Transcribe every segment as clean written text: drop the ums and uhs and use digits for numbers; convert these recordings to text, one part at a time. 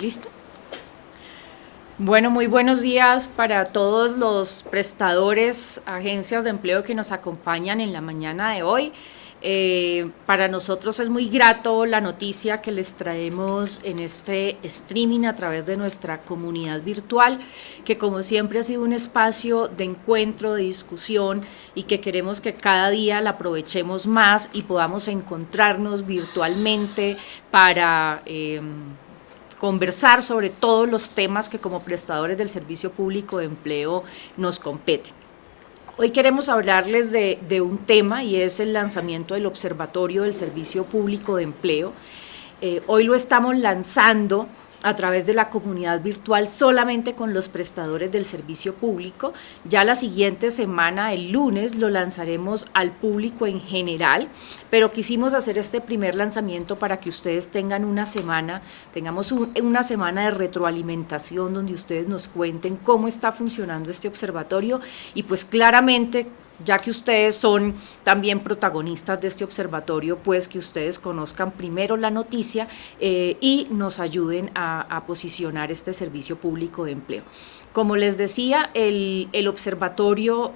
¿Listo? Bueno, muy buenos días para todos los prestadores, agencias de empleo que nos acompañan en la mañana de hoy. Para nosotros es muy grato la noticia que les traemos en este streaming a través de nuestra comunidad virtual, que como siempre ha sido un espacio de encuentro, de discusión y que queremos que cada día la aprovechemos más y podamos encontrarnos virtualmente para conversar sobre todos los temas que como prestadores del servicio público de empleo nos competen. Hoy queremos hablarles de un tema y es el lanzamiento del Observatorio del Servicio Público de Empleo. Hoy lo estamos lanzando a través de la comunidad virtual solamente con los prestadores del servicio público. Ya la siguiente semana, el lunes, lo lanzaremos al público en general, pero quisimos hacer este primer lanzamiento para que ustedes tengan una semana, tengamos una semana de retroalimentación donde ustedes nos cuenten cómo está funcionando este observatorio y pues claramente, ya que ustedes son también protagonistas de este observatorio, pues que ustedes conozcan primero la noticia y nos ayuden a posicionar este servicio público de empleo. Como les decía, el observatorio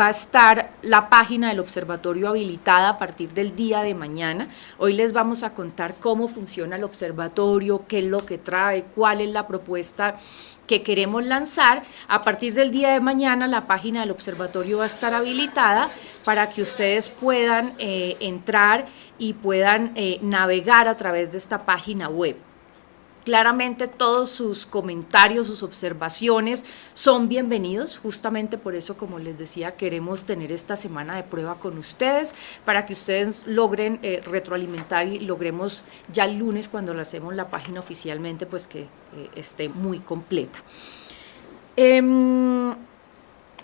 va a estar la página del observatorio habilitada a partir del día de mañana. Hoy les vamos a contar cómo funciona el observatorio, qué es lo que trae, cuál es la propuesta que queremos lanzar. A partir del día de mañana la página del observatorio va a estar habilitada para que ustedes puedan entrar y puedan navegar a través de esta página web. Claramente todos sus comentarios, sus observaciones son bienvenidos, justamente por eso, como les decía, queremos tener esta semana de prueba con ustedes para que ustedes logren retroalimentar y logremos ya el lunes, cuando lo hacemos la página oficialmente, pues que esté muy completa.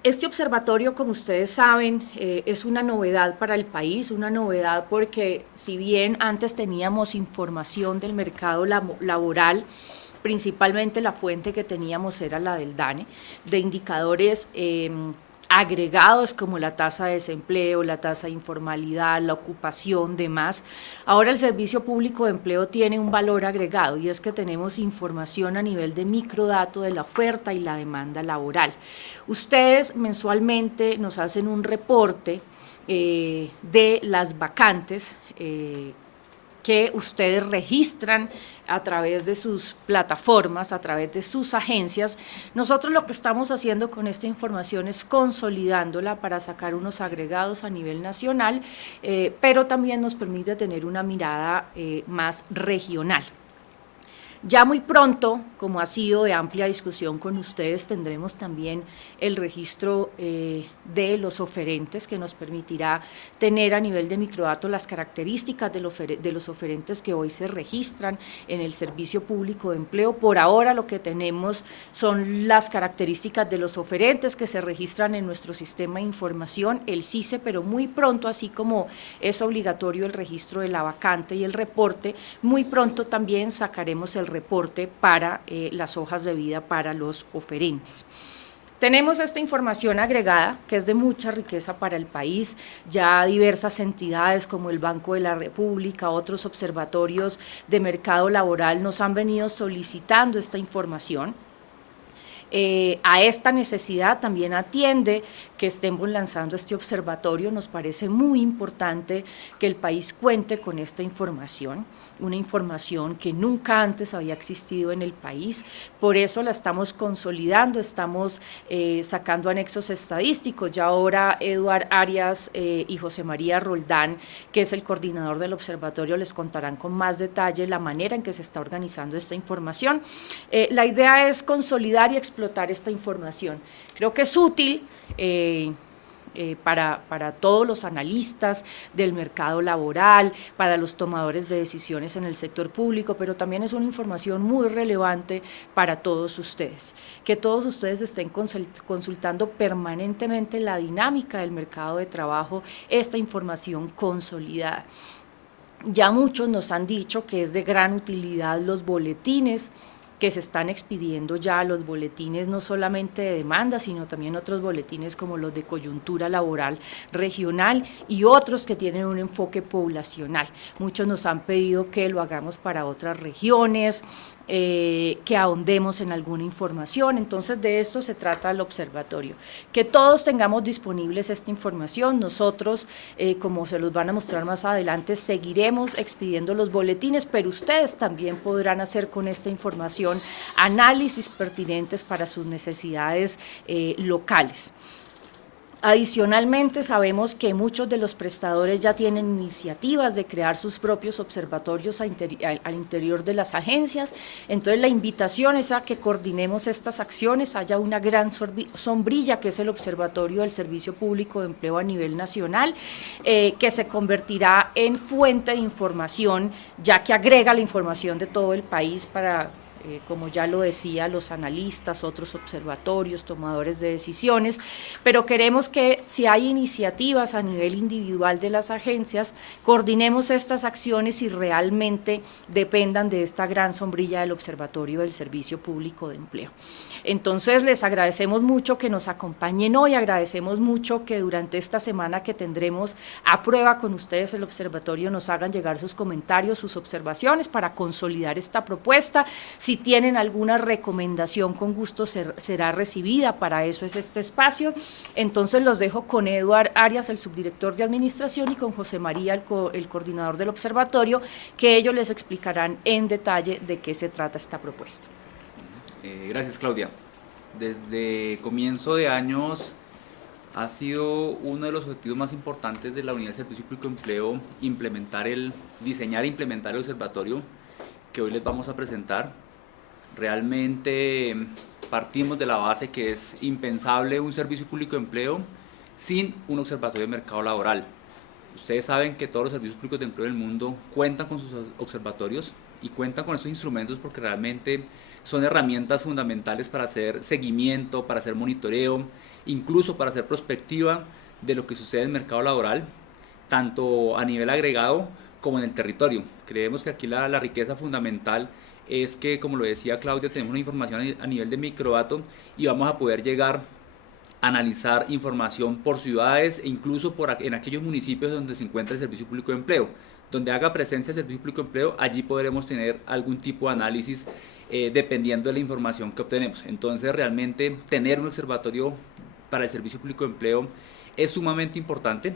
Este observatorio, como ustedes saben, es una novedad para el país, una novedad porque si bien antes teníamos información del mercado laboral, principalmente la fuente que teníamos era la del DANE, de indicadores agregados como la tasa de desempleo, la tasa de informalidad, la ocupación, demás. Ahora el Servicio Público de Empleo tiene un valor agregado y es que tenemos información a nivel de microdato de la oferta y la demanda laboral. Ustedes mensualmente nos hacen un reporte de las vacantes que ustedes registran a través de sus plataformas, a través de sus agencias. Nosotros lo que estamos haciendo con esta información es consolidándola para sacar unos agregados a nivel nacional, pero también nos permite tener una mirada más regional. Ya muy pronto, como ha sido de amplia discusión con ustedes, tendremos también el registro de los oferentes, que nos permitirá tener a nivel de microdatos las características de los oferentes que hoy se registran en el Servicio Público de Empleo. Por ahora lo que tenemos son las características de los oferentes que se registran en nuestro sistema de información, el CICE, pero muy pronto, así como es obligatorio el registro de la vacante y el reporte, muy pronto también sacaremos el reporte para las hojas de vida para los oferentes. Tenemos esta información agregada que es de mucha riqueza para el país. Ya diversas entidades como el Banco de la República, otros observatorios de mercado laboral nos han venido solicitando esta información. A esta necesidad también atiende que estemos lanzando este observatorio. Nos parece muy importante que el país cuente con esta información, una información que nunca antes había existido en el país. Por eso la estamos consolidando, estamos sacando anexos estadísticos. Ya ahora Eduard Arias y José María Roldán, que es el coordinador del observatorio, les contarán con más detalle la manera en que se está organizando esta información. La idea es consolidar y explotar esta información. Creo que es útil para todos los analistas del mercado laboral, para los tomadores de decisiones en el sector público, pero también es una información muy relevante para todos ustedes. Que todos ustedes estén consultando permanentemente la dinámica del mercado de trabajo, esta información consolidada. Ya muchos nos han dicho que es de gran utilidad los boletines que se están expidiendo ya, los boletines no solamente de demanda, sino también otros boletines como los de coyuntura laboral regional y otros que tienen un enfoque poblacional. Muchos nos han pedido que lo hagamos para otras regiones, que ahondemos en alguna información. Entonces de esto se trata el observatorio, que todos tengamos disponibles esta información. Nosotros, como se los van a mostrar más adelante, seguiremos expidiendo los boletines, pero ustedes también podrán hacer con esta información análisis pertinentes para sus necesidades locales. Adicionalmente, sabemos que muchos de los prestadores ya tienen iniciativas de crear sus propios observatorios al interior de las agencias. Entonces, la invitación es a que coordinemos estas acciones, haya una gran sombrilla, que es el Observatorio del Servicio Público de Empleo a nivel nacional, que se convertirá en fuente de información, ya que agrega la información de todo el país para como ya lo decía, los analistas, otros observatorios, tomadores de decisiones, pero queremos que si hay iniciativas a nivel individual de las agencias, coordinemos estas acciones y realmente dependan de esta gran sombrilla del Observatorio del Servicio Público de Empleo. Entonces, les agradecemos mucho que nos acompañen hoy, agradecemos mucho que durante esta semana que tendremos a prueba con ustedes el observatorio nos hagan llegar sus comentarios, sus observaciones para consolidar esta propuesta. Si tienen alguna recomendación, con gusto será recibida, para eso es este espacio. Entonces, los dejo con Eduard Arias, el subdirector de administración, y con José María, el coordinador del observatorio, que ellos les explicarán en detalle de qué se trata esta propuesta. Gracias, Claudia. Desde comienzo de años ha sido uno de los objetivos más importantes de la Unidad de Servicio Público de Empleo diseñar e implementar el observatorio que hoy les vamos a presentar. Realmente partimos de la base que es impensable un servicio público de empleo sin un observatorio de mercado laboral. Ustedes saben que todos los servicios públicos de empleo del mundo cuentan con sus observatorios y cuentan con estos instrumentos porque realmente son herramientas fundamentales para hacer seguimiento, para hacer monitoreo, incluso para hacer prospectiva de lo que sucede en el mercado laboral, tanto a nivel agregado como en el territorio. Creemos que aquí la riqueza fundamental es que, como lo decía Claudia, tenemos una información a nivel de microdato y vamos a poder llegar a analizar información por ciudades e incluso en aquellos municipios donde se encuentra el Servicio Público de Empleo. Donde haga presencia el Servicio Público de Empleo, allí podremos tener algún tipo de análisis dependiendo de la información que obtenemos. Entonces, realmente tener un observatorio para el Servicio Público de Empleo es sumamente importante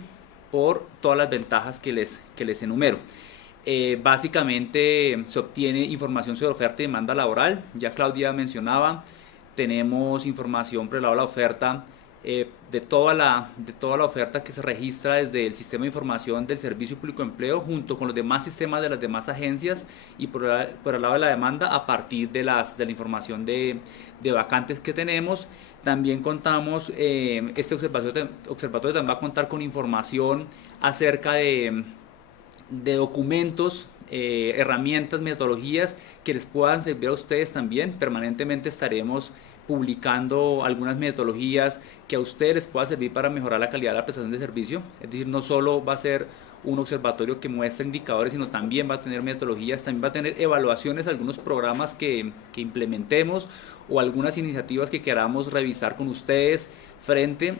por todas las ventajas que les enumero. Básicamente se obtiene información sobre oferta y demanda laboral. Ya Claudia mencionaba, tenemos información por el lado de la oferta, de toda la oferta que se registra desde el sistema de información del Servicio Público de Empleo junto con los demás sistemas de las demás agencias, y por el lado de la demanda a partir de la información de vacantes que tenemos. También contamos, este observatorio también va a contar con información acerca de documentos, herramientas, metodologías que les puedan servir a ustedes también. Permanentemente estaremos publicando algunas metodologías que a ustedes les pueda servir para mejorar la calidad de la prestación de servicio. Es decir, no solo va a ser un observatorio que muestra indicadores, sino también va a tener metodologías, también va a tener evaluaciones, algunos programas que implementemos o algunas iniciativas que queramos revisar con ustedes frente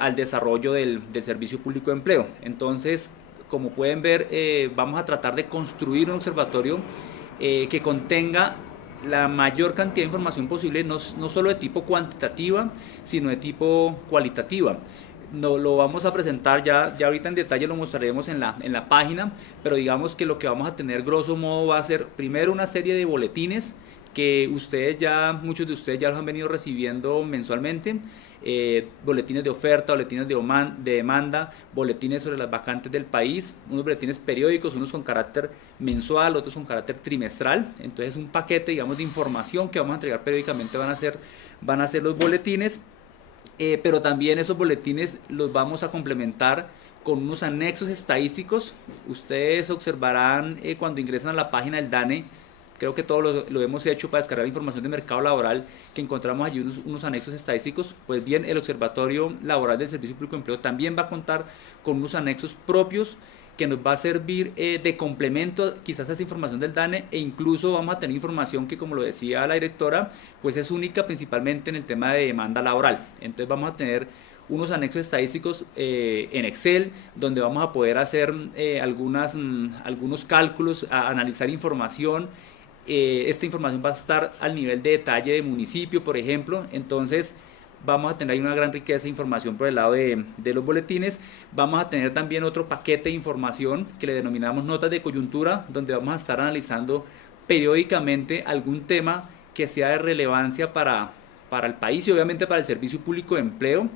al desarrollo del Servicio Público de Empleo. Entonces, como pueden ver, vamos a tratar de construir un observatorio que contenga la mayor cantidad de información posible, no solo de tipo cuantitativa, sino de tipo cualitativa. Lo vamos a presentar ya ahorita en detalle, lo mostraremos en la página, pero digamos que lo que vamos a tener grosso modo va a ser primero una serie de boletines que muchos de ustedes ya los han venido recibiendo mensualmente. Boletines de oferta, boletines de demanda, boletines sobre las vacantes del país, unos boletines periódicos, unos con carácter mensual, otros con carácter trimestral. Entonces, un paquete, digamos, de información que vamos a entregar periódicamente van a ser los boletines, pero también esos boletines los vamos a complementar con unos anexos estadísticos. Ustedes observarán cuando ingresan a la página del DANE, creo que todos lo hemos hecho para descargar información de mercado laboral, que encontramos allí unos anexos estadísticos. Pues bien, el Observatorio Laboral del Servicio Público de Empleo también va a contar con unos anexos propios que nos va a servir de complemento quizás a esa información del DANE, e incluso vamos a tener información que, como lo decía la directora, pues es única principalmente en el tema de demanda laboral. Entonces vamos a tener unos anexos estadísticos en Excel, donde vamos a poder hacer algunos cálculos, analizar información esta información va a estar al nivel de detalle de municipio, por ejemplo. Entonces vamos a tener ahí una gran riqueza de información por el lado de los boletines. Vamos a tener también otro paquete de información que le denominamos notas de coyuntura, donde vamos a estar analizando periódicamente algún tema que sea de relevancia para el país y obviamente para el Servicio Público de Empleo.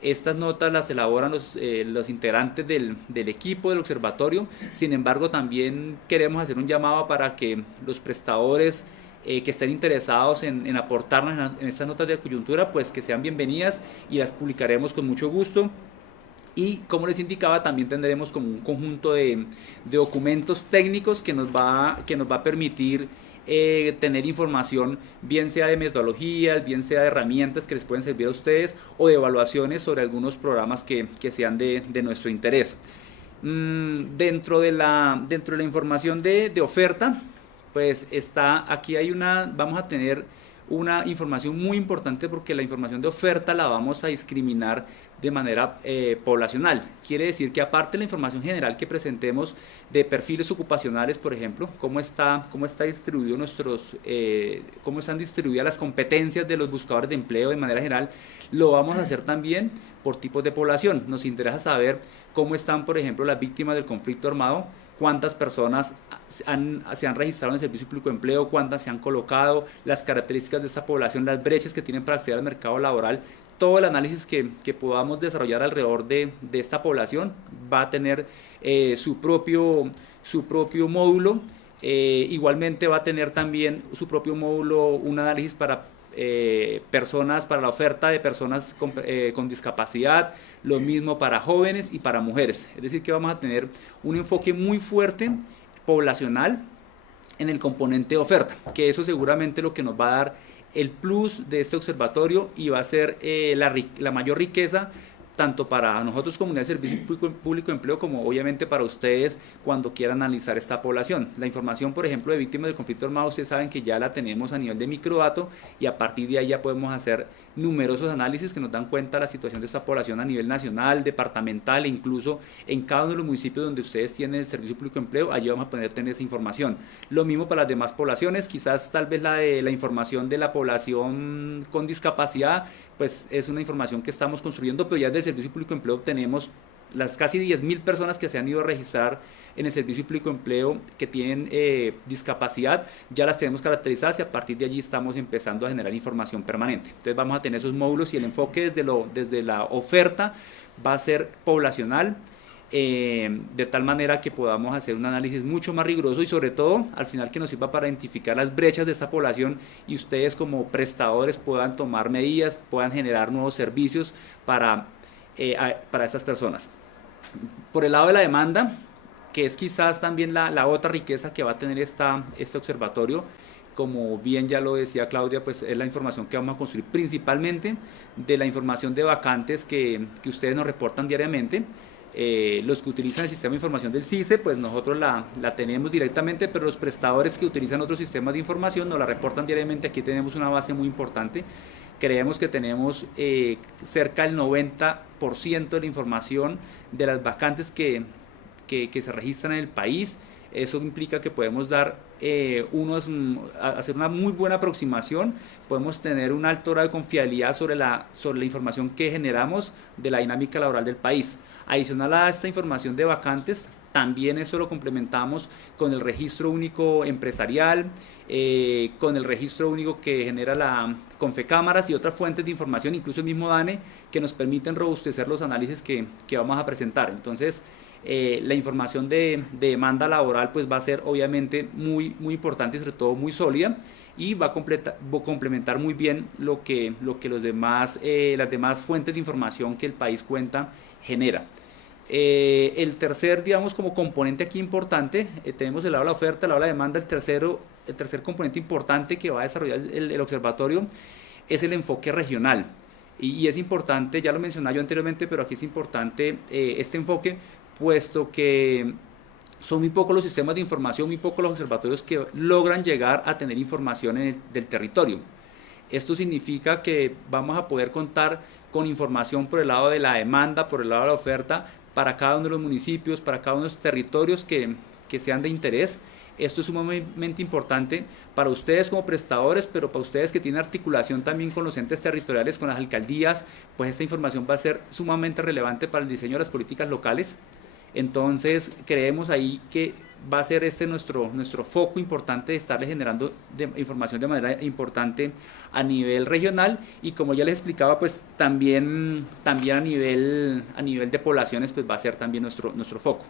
Estas notas las elaboran los integrantes del equipo del observatorio. Sin embargo, también queremos hacer un llamado para que los prestadores que estén interesados en aportarnos en estas notas de coyuntura, pues que sean bienvenidas y las publicaremos con mucho gusto. Y como les indicaba, también tendremos como un conjunto de documentos técnicos que nos va a permitir tener información, bien sea de metodologías, bien sea de herramientas que les pueden servir a ustedes o de evaluaciones sobre algunos programas que sean de nuestro interés. Dentro de la información de oferta, pues vamos a tener una información muy importante porque la información de oferta la vamos a discriminar de manera poblacional. Quiere decir que aparte de la información general que presentemos de perfiles ocupacionales, por ejemplo, cómo están distribuidas las competencias de los buscadores de empleo de manera general, lo vamos a hacer también por tipos de población. Nos interesa saber cómo están, por ejemplo, las víctimas del conflicto armado, cuántas personas se han registrado en el Servicio Público de Empleo, cuántas se han colocado, las características de esta población, las brechas que tienen para acceder al mercado laboral. Todo el análisis que podamos desarrollar alrededor de esta población va a tener su propio módulo. Igualmente va a tener también su propio módulo un análisis para la oferta de personas con discapacidad, lo mismo para jóvenes y para mujeres. Es decir, que vamos a tener un enfoque muy fuerte poblacional en el componente de oferta, que eso seguramente lo que nos va a dar el plus de este observatorio y va a ser la mayor riqueza tanto para nosotros comunidad de Servicio Público de Empleo como obviamente para ustedes cuando quieran analizar esta población. La información, por ejemplo, de víctimas del conflicto armado, ustedes saben que ya la tenemos a nivel de microdato y a partir de ahí ya podemos hacer numerosos análisis que nos dan cuenta de la situación de esta población a nivel nacional, departamental e incluso en cada uno de los municipios donde ustedes tienen el Servicio Público de Empleo, allí vamos a poder tener esa información. Lo mismo para las demás poblaciones, quizás tal vez la información de la población con discapacidad, pues es una información que estamos construyendo, pero ya desde el Servicio Público de Empleo tenemos las casi 10.000 personas que se han ido a registrar en el Servicio Público de Empleo que tienen discapacidad, ya las tenemos caracterizadas y a partir de allí estamos empezando a generar información permanente. Entonces vamos a tener esos módulos y el enfoque desde la oferta va a ser poblacional, de tal manera que podamos hacer un análisis mucho más riguroso y sobre todo al final que nos sirva para identificar las brechas de esta población y ustedes como prestadores puedan tomar medidas, puedan generar nuevos servicios para estas personas. Por el lado de la demanda, que es quizás también la otra riqueza que va a tener este observatorio, como bien ya lo decía Claudia, pues es la información que vamos a construir principalmente de la información de vacantes que ustedes nos reportan diariamente. Los que utilizan el sistema de información del CICE, pues nosotros la tenemos directamente, pero los prestadores que utilizan otros sistemas de información nos la reportan diariamente. Aquí tenemos una base muy importante. Creemos que tenemos cerca del 90% de la información de las vacantes que se registran en el país. Eso implica que podemos hacer una muy buena aproximación, podemos tener un alto grado de confiabilidad sobre la información que generamos de la dinámica laboral del país. Adicional a esta información de vacantes, también eso lo complementamos con el registro único empresarial, con el registro único que genera la Confecámaras y otras fuentes de información, incluso el mismo DANE, que nos permiten robustecer los análisis que vamos a presentar. Entonces, la información de demanda laboral pues va a ser obviamente muy, muy importante y sobre todo muy sólida y va a complementar muy bien lo que las demás fuentes de información que el país cuenta genera. El tercer, digamos, como componente aquí importante, tenemos el lado de la oferta, el lado de la demanda. El tercer componente importante que va a desarrollar el observatorio es el enfoque regional. Y es importante, ya lo mencionaba yo anteriormente, pero aquí es importante este enfoque, puesto que son muy pocos los sistemas de información, muy pocos los observatorios que logran llegar a tener información del territorio. Esto significa que vamos a poder contar con información por el lado de la demanda, por el lado de la oferta, para cada uno de los municipios, para cada uno de los territorios que sean de interés. Esto es sumamente importante para ustedes como prestadores, pero para ustedes que tienen articulación también con los entes territoriales, con las alcaldías, pues esta información va a ser sumamente relevante para el diseño de las políticas locales. Entonces creemos ahí que va a ser nuestro foco importante de estarle generando información de manera importante a nivel regional, y como ya les explicaba, pues también a nivel de poblaciones, pues va a ser también nuestro foco.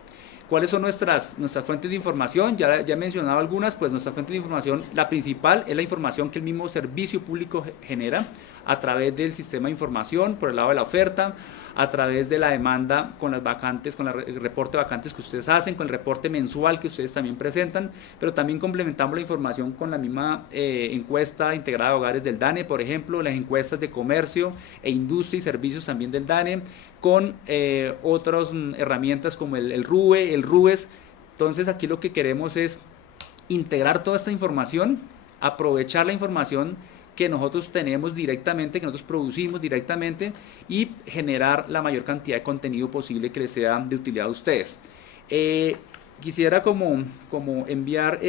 ¿Cuáles son nuestras fuentes de información? Ya he mencionado algunas. Pues nuestra fuente de información, la principal, es la información que el mismo servicio público genera a través del sistema de información por el lado de la oferta, a través de la demanda con las vacantes, con el reporte de vacantes que ustedes hacen, con el reporte mensual que ustedes también presentan, pero también complementamos la información con la misma encuesta integrada de hogares del DANE, por ejemplo, las encuestas de comercio e industria y servicios también del DANE, con otras herramientas como el RUE, el RUES. Entonces aquí lo que queremos es integrar toda esta información, aprovechar la información que nosotros tenemos directamente, que nosotros producimos directamente, y generar la mayor cantidad de contenido posible que les sea de utilidad a ustedes. Quisiera como enviar,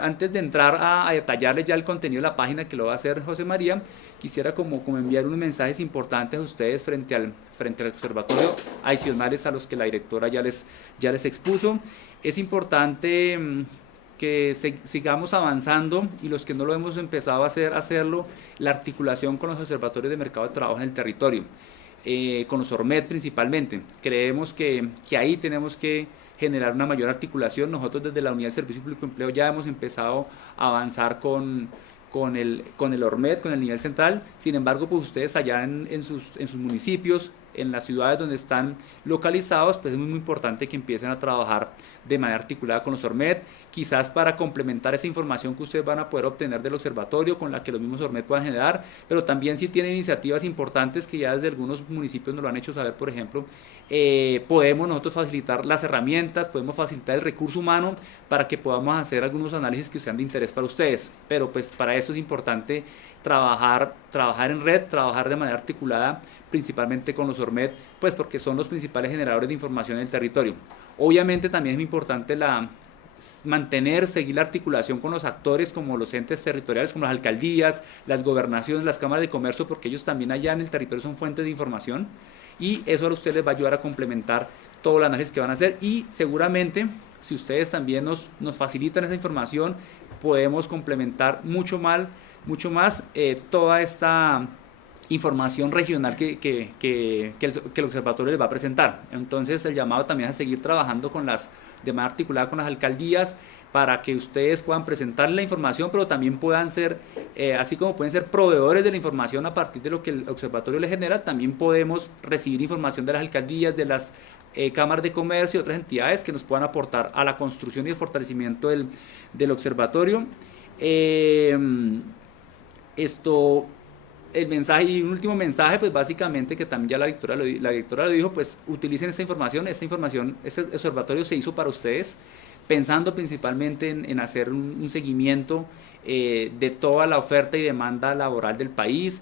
antes de entrar a detallarles ya el contenido de la página, que lo va a hacer José María, quisiera como enviar unos mensajes importantes a ustedes frente al observatorio, adicionales a los que la directora ya les expuso. Es importante que sigamos avanzando, y los que no lo hemos empezado a hacerlo, la articulación con los observatorios de mercado de trabajo en el territorio, con los ORMED principalmente. Creemos que ahí tenemos que generar una mayor articulación. Nosotros desde la Unidad de Servicio Público de Empleo ya hemos empezado a avanzar con el ORMED, con el nivel central. Sin embargo, pues ustedes allá en sus municipios, en las ciudades donde están localizados, pues es muy importante que empiecen a trabajar de manera articulada con los ORMED, quizás para complementar esa información que ustedes van a poder obtener del observatorio, con la que los mismos ORMED puedan generar, pero también si tienen iniciativas importantes que ya desde algunos municipios nos lo han hecho saber. Por ejemplo, podemos nosotros facilitar las herramientas, podemos facilitar el recurso humano para que podamos hacer algunos análisis que sean de interés para ustedes, pero pues para eso es importante trabajar en red, trabajar de manera articulada, principalmente con los ORMED, pues porque son los principales generadores de información en el territorio. Obviamente también es muy importante seguir la articulación con los actores, como los entes territoriales, como las alcaldías, las gobernaciones, las cámaras de comercio, porque ellos también allá en el territorio son fuentes de información, y eso a ustedes les va a ayudar a complementar todo el análisis que van a hacer. Y seguramente, si ustedes también nos facilitan esa información, podemos complementar mucho más toda esta información regional que el observatorio les va a presentar. Entonces el llamado también es a seguir trabajando de manera articulada con las alcaldías, para que ustedes puedan presentar la información, pero también puedan ser, así como pueden ser proveedores de la información a partir de lo que el observatorio les genera, también podemos recibir información de las alcaldías, de las cámaras de comercio y otras entidades que nos puedan aportar a la construcción y el fortalecimiento del observatorio. El mensaje, y un último mensaje, pues básicamente, que también ya la directora lo dijo, pues utilicen esta información, este observatorio se hizo para ustedes, pensando principalmente en hacer un seguimiento de toda la oferta y demanda laboral del país,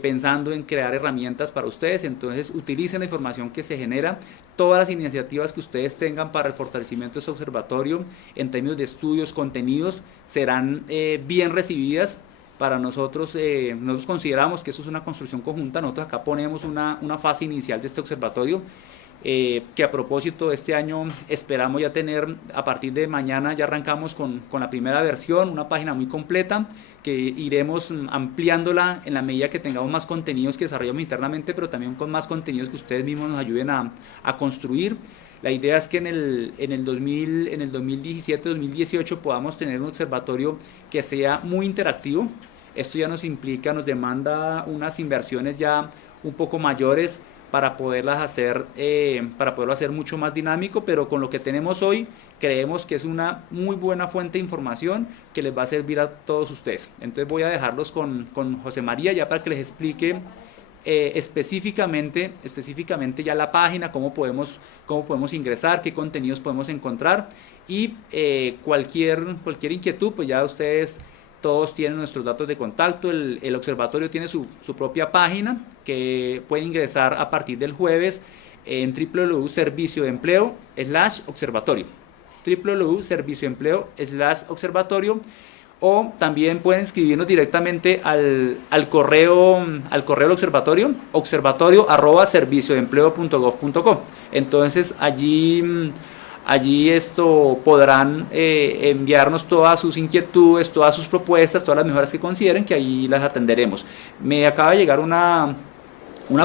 pensando en crear herramientas para ustedes. Entonces utilicen la información que se genera, todas las iniciativas que ustedes tengan para el fortalecimiento de este observatorio en términos de estudios, contenidos, serán bien recibidas. Para nosotros consideramos que eso es una construcción conjunta. Nosotros acá ponemos una fase inicial de este observatorio, que a propósito este año esperamos ya tener, a partir de mañana ya arrancamos con la primera versión, una página muy completa, que iremos ampliándola en la medida que tengamos más contenidos que desarrollamos internamente, pero también con más contenidos que ustedes mismos nos ayuden a construir. La idea es que en el 2017-2018 podamos tener un observatorio que sea muy interactivo. Esto ya nos demanda unas inversiones ya un poco mayores para poderlo hacer mucho más dinámico, pero con lo que tenemos hoy creemos que es una muy buena fuente de información que les va a servir a todos ustedes. Entonces voy a dejarlos con José María ya para que les explique específicamente ya la página, cómo podemos ingresar, qué contenidos podemos encontrar, y cualquier inquietud, pues ya ustedes todos tienen nuestros datos de contacto. El observatorio tiene su propia página que pueden ingresar a partir del jueves en www.serviciodeempleo/observatorio. www.servicioempleo/observatorio, o también pueden escribirnos directamente al correo del observatorio, observatorio@servicioempleo.gov.co. Entonces allí podrán enviarnos todas sus inquietudes, todas sus propuestas, todas las mejoras que consideren, que ahí las atenderemos. Me acaba de llegar una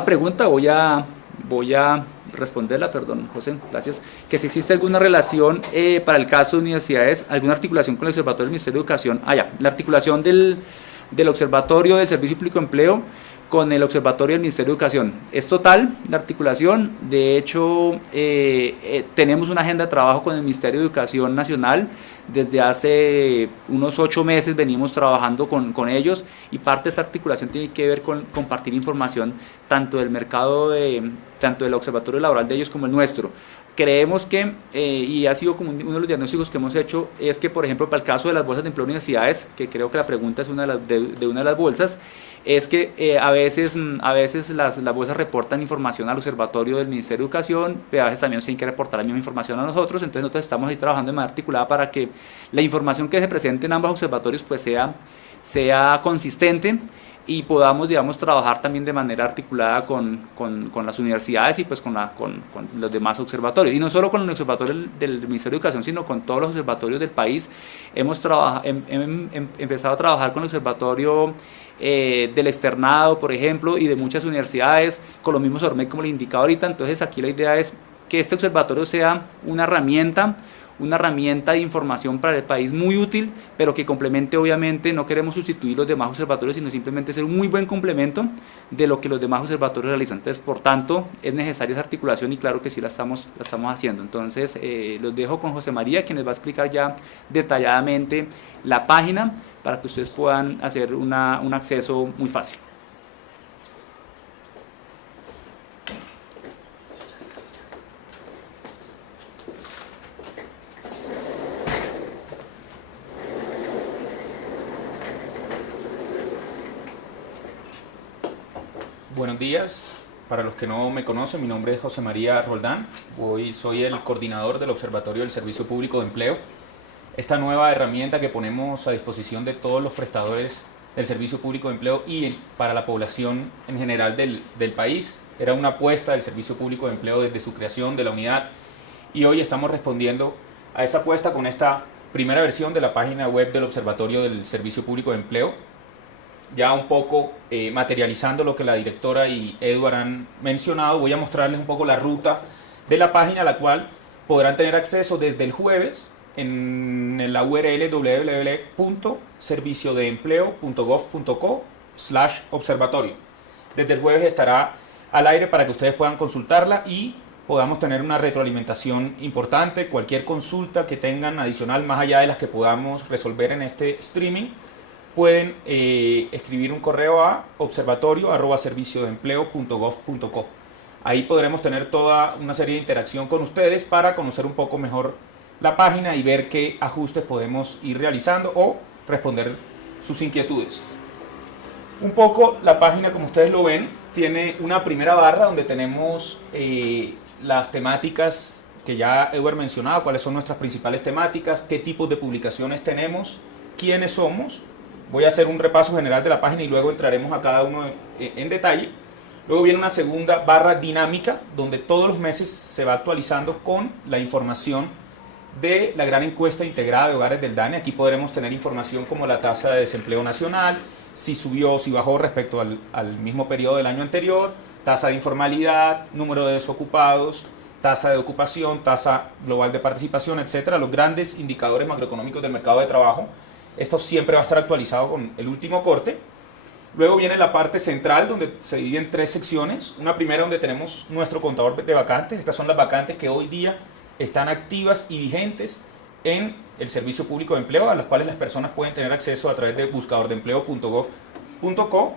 pregunta, voy a responderla, perdón, José, gracias. Que si existe alguna relación para el caso de universidades, alguna articulación con el Observatorio del Ministerio de Educación. La articulación del Observatorio del Servicio Público de Empleo con el Observatorio del Ministerio de Educación. Es total la articulación. De hecho, tenemos una agenda de trabajo con el Ministerio de Educación Nacional. Desde hace unos 8 meses venimos trabajando con ellos, y parte de esta articulación tiene que ver con compartir información tanto del mercado, tanto del observatorio laboral de ellos como el nuestro. Creemos que, y ha sido como uno de los diagnósticos que hemos hecho, es que, por ejemplo, para el caso de las bolsas de empleo de universidades, que creo que la pregunta es una de las bolsas, es que a veces las bolsas reportan información al observatorio del Ministerio de Educación, pero a veces también nos tienen que reportar la misma información a nosotros. Entonces nosotros estamos ahí trabajando de manera articulada para que la información que se presente en ambos observatorios pues sea consistente, y podamos, digamos, trabajar también de manera articulada con las universidades y pues con los demás observatorios, y no solo con el observatorio del Ministerio de Educación, sino con todos los observatorios del país. Hemos empezado a trabajar con el observatorio del externado, por ejemplo, y de muchas universidades, con los mismos ORMEC, como les indicaba ahorita. Entonces aquí la idea es que este observatorio sea una herramienta de información para el país muy útil, pero que complemente. Obviamente no queremos sustituir los demás observatorios, sino simplemente ser un muy buen complemento de lo que los demás observatorios realizan. Entonces, por tanto, es necesaria esa articulación, y claro que sí la estamos haciendo. Entonces, los dejo con José María, quien les va a explicar ya detalladamente la página para que ustedes puedan hacer un acceso muy fácil. Buenos días. Para los que no me conocen, mi nombre es José María Roldán. Soy el coordinador del Observatorio del Servicio Público de Empleo. Esta nueva herramienta que ponemos a disposición de todos los prestadores del Servicio Público de Empleo y para la población en general del país. Era una apuesta del Servicio Público de Empleo desde su creación de la unidad, y hoy estamos respondiendo a esa apuesta con esta primera versión de la página web del Observatorio del Servicio Público de Empleo. Ya un poco materializando lo que la directora y Edward han mencionado, voy a mostrarles un poco la ruta de la página, a la cual podrán tener acceso desde el jueves en la URL www.serviciodeempleo.gov.co/observatorio. Desde el jueves estará al aire para que ustedes puedan consultarla y podamos tener una retroalimentación importante. Cualquier consulta que tengan adicional, más allá de las que podamos resolver en este streaming, pueden escribir un correo a observatorio@serviciodeempleo.gov.co. Ahí podremos tener toda una serie de interacción con ustedes para conocer un poco mejor la página y ver qué ajustes podemos ir realizando o responder sus inquietudes. Un poco la página, como ustedes lo ven, tiene una primera barra donde tenemos las temáticas que ya Edward mencionaba, cuáles son nuestras principales temáticas, qué tipos de publicaciones tenemos, quiénes somos. Voy a hacer un repaso general de la página y luego entraremos a cada uno en detalle. Luego viene una segunda barra dinámica, donde todos los meses se va actualizando con la información de la gran encuesta integrada de hogares del DANE. Aquí podremos tener información como la tasa de desempleo nacional, si subió, si bajó respecto al mismo periodo del año anterior, tasa de informalidad, número de desocupados, tasa de ocupación, tasa global de participación, etcétera, los grandes indicadores macroeconómicos del mercado de trabajo. Esto siempre va a estar actualizado con el último corte. Luego viene la parte central, donde se divide en 3 secciones. Una primera donde tenemos nuestro contador de vacantes. Estas son las vacantes que hoy día están activas y vigentes en el Servicio Público de Empleo, a las cuales las personas pueden tener acceso a través de buscadordeempleo.gov.co.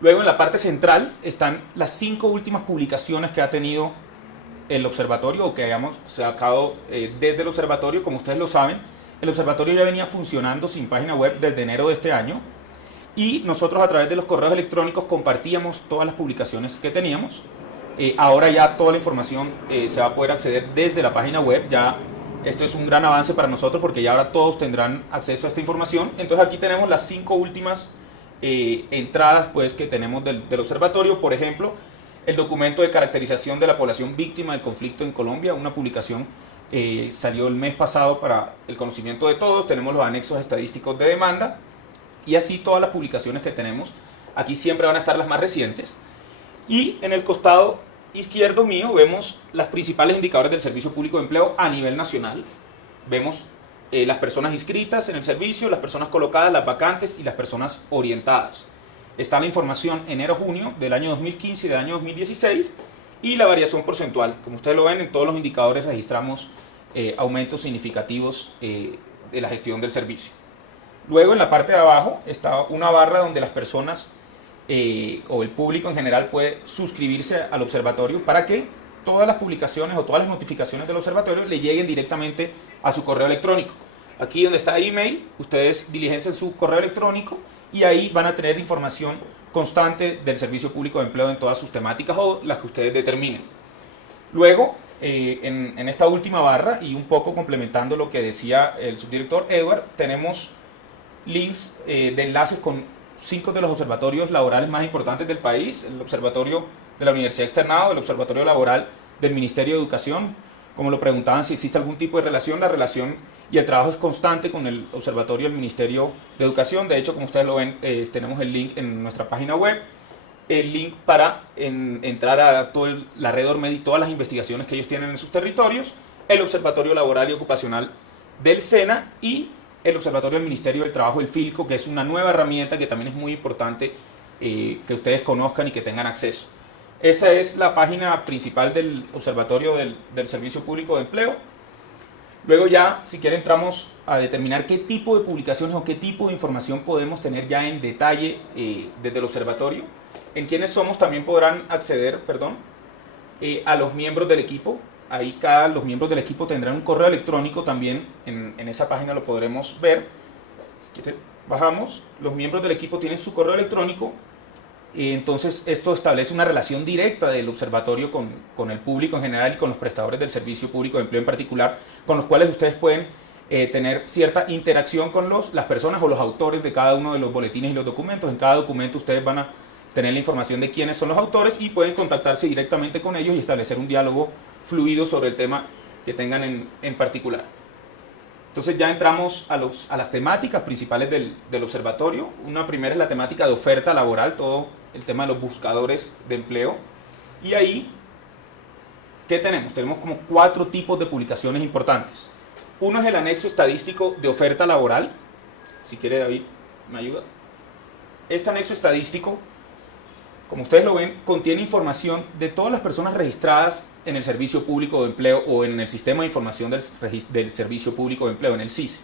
Luego en la parte central están las 5 últimas publicaciones que ha tenido el observatorio, o que hayamos sacado desde el observatorio. Como ustedes lo saben, el observatorio ya venía funcionando sin página web desde enero de este año, y nosotros a través de los correos electrónicos compartíamos todas las publicaciones que teníamos. Ahora ya toda la información se va a poder acceder desde la página web. Ya Esto es un gran avance para nosotros porque ya ahora todos tendrán acceso a esta información. Entonces aquí tenemos las 5 últimas entradas pues, que tenemos del observatorio. Por ejemplo, el documento de caracterización de la población víctima del conflicto en Colombia, una publicación salió el mes pasado para el conocimiento de todos. Tenemos los anexos estadísticos de demanda y así todas las publicaciones que tenemos. Aquí siempre van a estar las más recientes. Y en el costado izquierdo mío vemos los principales indicadores del Servicio Público de Empleo a nivel nacional. Vemos las personas inscritas en el servicio, las personas colocadas, las vacantes y las personas orientadas. Está la información enero-junio del año 2015 y del año 2016 y la variación porcentual. Como ustedes lo ven, en todos los indicadores registramos aumentos significativos de la gestión del servicio. Luego en la parte de abajo está una barra donde las personas o el público en general puede suscribirse al observatorio para que todas las publicaciones o todas las notificaciones del observatorio le lleguen directamente a su correo electrónico. Aquí donde está email, ustedes diligencian su correo electrónico y ahí van a tener información constante del Servicio Público de Empleo en todas sus temáticas o las que ustedes determinen. Luego, en esta última barra y un poco complementando lo que decía el subdirector Edward, tenemos links de enlaces con 5 de los observatorios laborales más importantes del país: el observatorio de la Universidad Externado, el observatorio laboral del Ministerio de Educación. Como lo preguntaban si existe algún tipo de relación, la relación y el trabajo es constante con el observatorio del Ministerio de Educación. De hecho, como ustedes lo ven, tenemos el link en nuestra página web, el link para entrar a toda la red Ormed y todas las investigaciones que ellos tienen en sus territorios, el observatorio laboral y ocupacional del SENA y el observatorio del Ministerio del Trabajo, el FILCO, que es una nueva herramienta que también es muy importante que ustedes conozcan y que tengan acceso. Esa es la página principal del observatorio del Servicio Público de Empleo. Luego ya, si quieren, entramos a determinar qué tipo de publicaciones o qué tipo de información podemos tener ya en detalle desde el observatorio. En quiénes somos también podrán acceder, a los miembros del equipo. Ahí los miembros del equipo tendrán un correo electrónico también, en esa página lo podremos ver. Si quieren, bajamos, los miembros del equipo tienen su correo electrónico. Entonces esto establece una relación directa del observatorio con el público en general y con los prestadores del Servicio Público de Empleo en particular, con los cuales ustedes pueden tener cierta interacción con las personas o los autores de cada uno de los boletines y los documentos. En cada documento ustedes van a tener la información de quiénes son los autores y pueden contactarse directamente con ellos y establecer un diálogo fluido sobre el tema que tengan en particular. Entonces ya entramos a las temáticas principales del observatorio. Una primera es la temática de oferta laboral, todo el tema de los buscadores de empleo. Y ahí, ¿qué tenemos? Tenemos como 4 tipos de publicaciones importantes. Uno es el anexo estadístico de oferta laboral. Si quiere, David, ¿me ayuda? Este anexo estadístico, como ustedes lo ven, contiene información de todas las personas registradas en el Servicio Público de Empleo o en el Sistema de Información del Servicio Público de Empleo, en el SISE.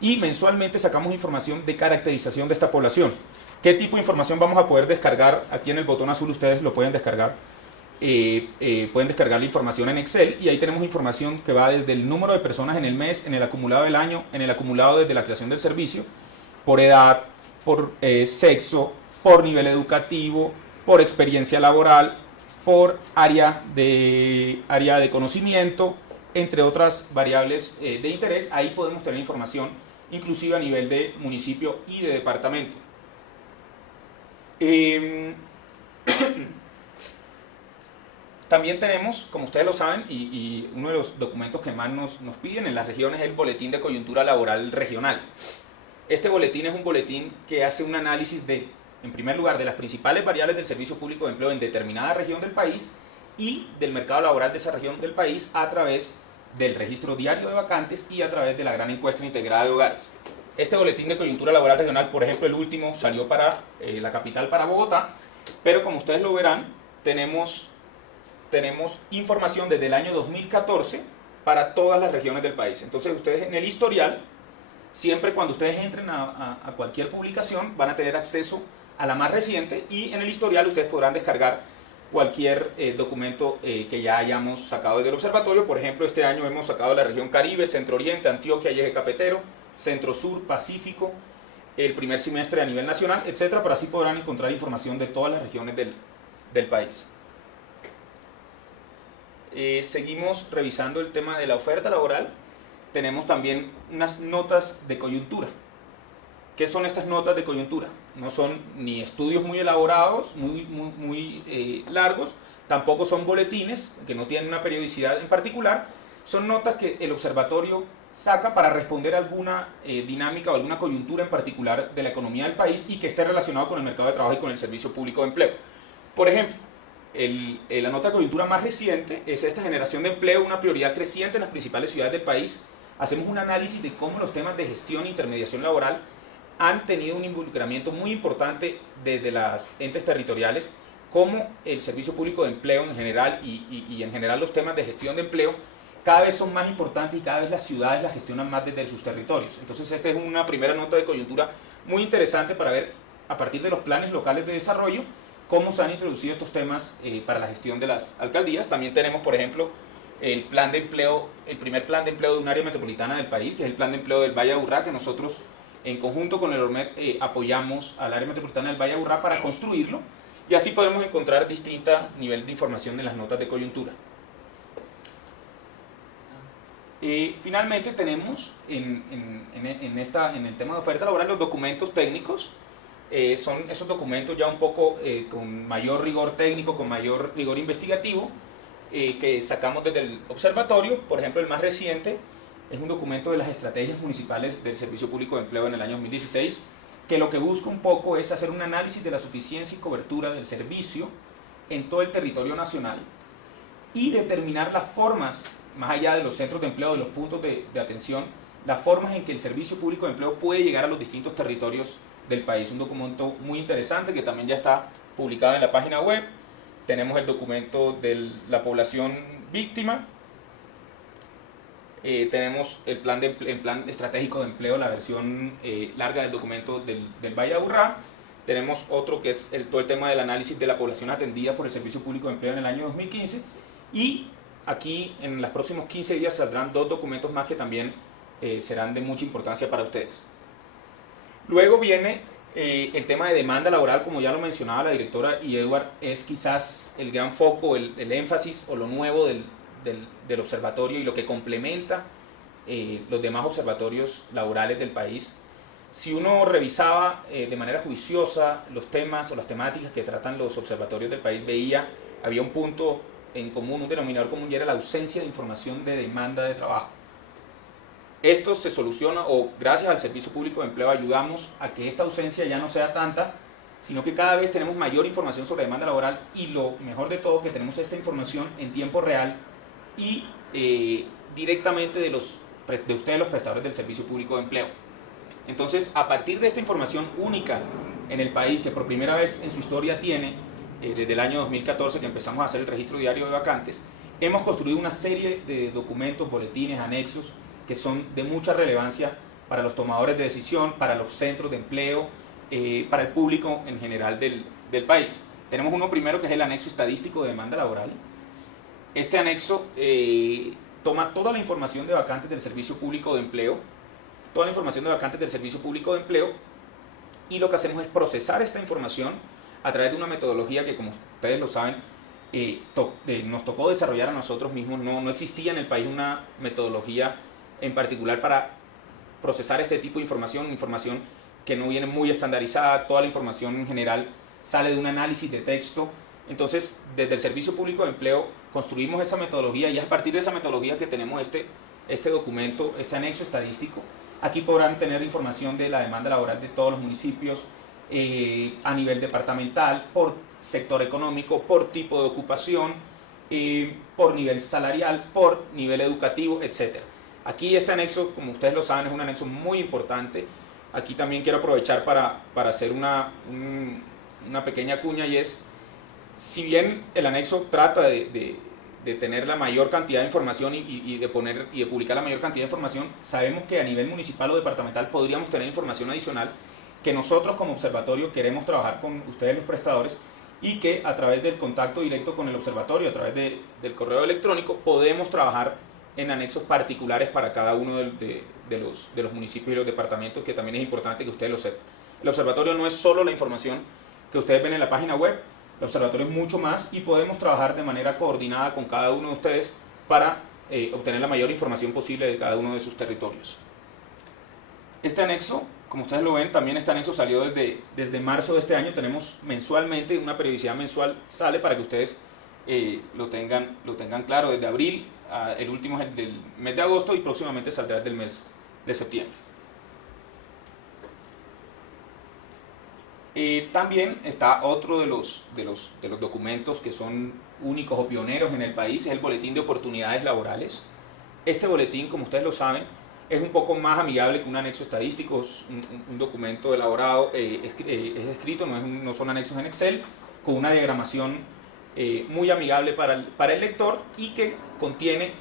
Y mensualmente sacamos información de caracterización de esta población. ¿Qué tipo de información vamos a poder descargar? Aquí en el botón azul ustedes lo pueden descargar. Pueden descargar la información en Excel y ahí tenemos información que va desde el número de personas en el mes, en el acumulado del año, en el acumulado desde la creación del servicio, por edad, por sexo, por nivel educativo, por experiencia laboral, por área de conocimiento, entre otras variables de interés. Ahí podemos tener información inclusive a nivel de municipio y de departamento. También tenemos, como ustedes lo saben, y uno de los documentos que más nos piden en las regiones es el Boletín de Coyuntura Laboral Regional. Este boletín es un boletín que hace un análisis en primer lugar, de las principales variables del Servicio Público de Empleo en determinada región del país y del mercado laboral de esa región del país a través del registro diario de vacantes y a través de la gran encuesta integrada de hogares. Este boletín de coyuntura laboral regional, por ejemplo, el último salió para la capital, para Bogotá, pero como ustedes lo verán, tenemos información desde el año 2014 para todas las regiones del país. Entonces ustedes en el historial, siempre cuando ustedes entren a cualquier publicación, van a tener acceso a la más reciente y en el historial ustedes podrán descargar cualquier documento que ya hayamos sacado del observatorio. Por ejemplo, este año hemos sacado la región Caribe, Centro Oriente, Antioquia y Eje Cafetero, Centro Sur, Pacífico, el primer semestre a nivel nacional, etcétera, pero así podrán encontrar información de todas las regiones del país. Seguimos revisando el tema de la oferta laboral. tenemos también unas notas de coyuntura. ¿Qué son estas notas de coyuntura? No son ni estudios muy elaborados, muy largos, tampoco son boletines que no tienen una periodicidad en particular, son notas que el observatorio saca para responder a alguna dinámica o alguna coyuntura en particular de la economía del país y que esté relacionado con el mercado de trabajo y con el servicio público de empleo. Por ejemplo, la nota de coyuntura más reciente es esta: generación de empleo, una prioridad creciente en las principales ciudades del país. Hacemos un análisis de cómo los temas de gestión e intermediación laboral han tenido un involucramiento muy importante desde las entes territoriales, cómo el servicio público de empleo en general y en general los temas de gestión de empleo cada vez son más importantes y cada vez las ciudades las gestionan más desde sus territorios. Entonces esta es una primera nota de coyuntura muy interesante para ver, a partir de los planes locales de desarrollo, cómo se han introducido estos temas para la gestión de las alcaldías. También tenemos, por ejemplo, el plan de empleo, el primer plan de empleo de un área metropolitana del país, que es el plan de empleo del Valle de Aburrá, que nosotros en conjunto con el ORMED apoyamos al área metropolitana del Valle de Aburrá para construirlo, y así podemos encontrar distintos niveles de información en las notas de coyuntura. Finalmente tenemos en el tema de oferta laboral los documentos técnicos. Son esos documentos ya un poco con mayor rigor técnico, con mayor rigor investigativo, que sacamos desde el observatorio. Por ejemplo, el más reciente es un documento de las estrategias municipales del Servicio Público de Empleo en el año 2016, que lo que busca un poco es hacer un análisis de la suficiencia y cobertura del servicio en todo el territorio nacional y determinar las formas, más allá de los centros de empleo, de los puntos de atención, las formas en que el Servicio Público de Empleo puede llegar a los distintos territorios del país. Un documento muy interesante que también ya está publicado en la página web. Tenemos el documento de la población víctima. Tenemos el plan estratégico de empleo, la versión larga del documento del Valle de Aburrá. Tenemos otro que es todo el tema del análisis de la población atendida por el Servicio Público de Empleo en el año 2015. Y aquí en los próximos 15 días saldrán dos documentos más que también serán de mucha importancia para ustedes. Luego viene el tema de demanda laboral, como ya lo mencionaba la directora y Edward, es quizás el gran foco, el énfasis o lo nuevo del observatorio y lo que complementa los demás observatorios laborales del país. Si uno revisaba de manera juiciosa los temas o las temáticas que tratan los observatorios del país, había un punto en común, un denominador común, y era la ausencia de información de demanda de trabajo. Esto se soluciona, o gracias al Servicio Público de Empleo ayudamos a que esta ausencia ya no sea tanta, sino que cada vez tenemos mayor información sobre demanda laboral, y lo mejor de todo, que tenemos esta información en tiempo real y directamente de ustedes, los prestadores del Servicio Público de Empleo. Entonces, a partir de esta información única en el país, que por primera vez en su historia tiene, desde el año 2014 que empezamos a hacer el registro diario de vacantes, hemos construido una serie de documentos, boletines, anexos, que son de mucha relevancia para los tomadores de decisión, para los centros de empleo, para el público en general del país. Tenemos uno primero que es el anexo estadístico de demanda laboral. Este anexo toma toda la información de vacantes del Servicio Público de Empleo, y lo que hacemos es procesar esta información a través de una metodología que, como ustedes lo saben, nos tocó desarrollar a nosotros mismos. No existía en el país una metodología en particular para procesar este tipo de información que no viene muy estandarizada. Toda la información en general sale de un análisis de texto. Entonces, desde el Servicio Público de Empleo construimos esa metodología, y es a partir de esa metodología que tenemos este documento, este anexo estadístico. Aquí podrán tener información de la demanda laboral de todos los municipios, a nivel departamental, por sector económico, por tipo de ocupación, por nivel salarial, por nivel educativo, etc. Aquí este anexo, como ustedes lo saben, es un anexo muy importante. Aquí también quiero aprovechar para hacer una pequeña cuña, y es, si bien el anexo trata de tener la mayor cantidad de información y de publicar la mayor cantidad de información, sabemos que a nivel municipal o departamental podríamos tener información adicional que nosotros como observatorio queremos trabajar con ustedes, los prestadores, y que a través del contacto directo con el observatorio, a través del correo electrónico, podemos trabajar en anexos particulares para cada uno de los municipios y los departamentos, que también es importante que ustedes lo sepan. El observatorio no es solo la información que ustedes ven en la página web, el observatorio es mucho más, y podemos trabajar de manera coordinada con cada uno de ustedes para obtener la mayor información posible de cada uno de sus territorios. Este anexo, como ustedes lo ven, también este anexo salió desde marzo de este año. Tenemos mensualmente, una periodicidad mensual sale para que ustedes lo tengan claro. Desde abril, el último es el del mes de agosto y próximamente saldrá del mes de septiembre. También está otro de los documentos que son únicos o pioneros en el país, es el Boletín de Oportunidades Laborales. Este boletín, como ustedes lo saben, es un poco más amigable que un anexo estadístico, es un documento elaborado, es escrito, no son anexos en Excel, con una diagramación muy amigable para el lector y que contiene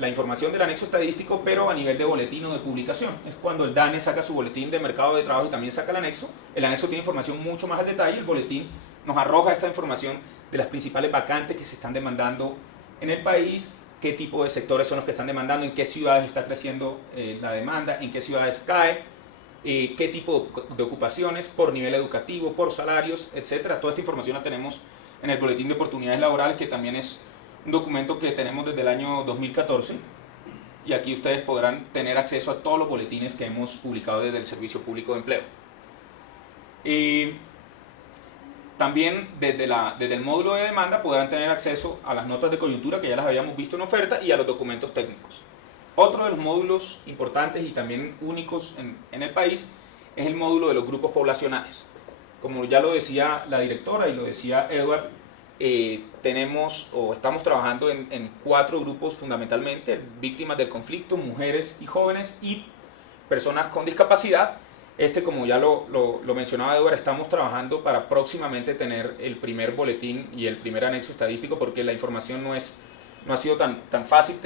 la información del anexo estadístico, pero a nivel de boletín o de publicación. Es cuando el DANE saca su boletín de mercado de trabajo y también saca el anexo. El anexo tiene información mucho más al detalle, el boletín nos arroja esta información de las principales vacantes que se están demandando en el país, qué tipo de sectores son los que están demandando, en qué ciudades está creciendo la demanda, en qué ciudades cae, qué tipo de ocupaciones, por nivel educativo, por salarios, etc. Toda esta información la tenemos en el Boletín de Oportunidades Laborales, que también es un documento que tenemos desde el año 2014, y aquí ustedes podrán tener acceso a todos los boletines que hemos publicado desde el Servicio Público de Empleo. También desde el módulo de demanda podrán tener acceso a las notas de coyuntura que ya las habíamos visto en oferta y a los documentos técnicos. Otro de los módulos importantes y también únicos en el país es el módulo de los grupos poblacionales. Como ya lo decía la directora y lo decía Edward, estamos trabajando en 4 grupos fundamentalmente: víctimas del conflicto, mujeres y jóvenes y personas con discapacidad. Como ya lo mencionaba Edward, estamos trabajando para próximamente tener el primer boletín y el primer anexo estadístico, porque la información no ha sido tan fácil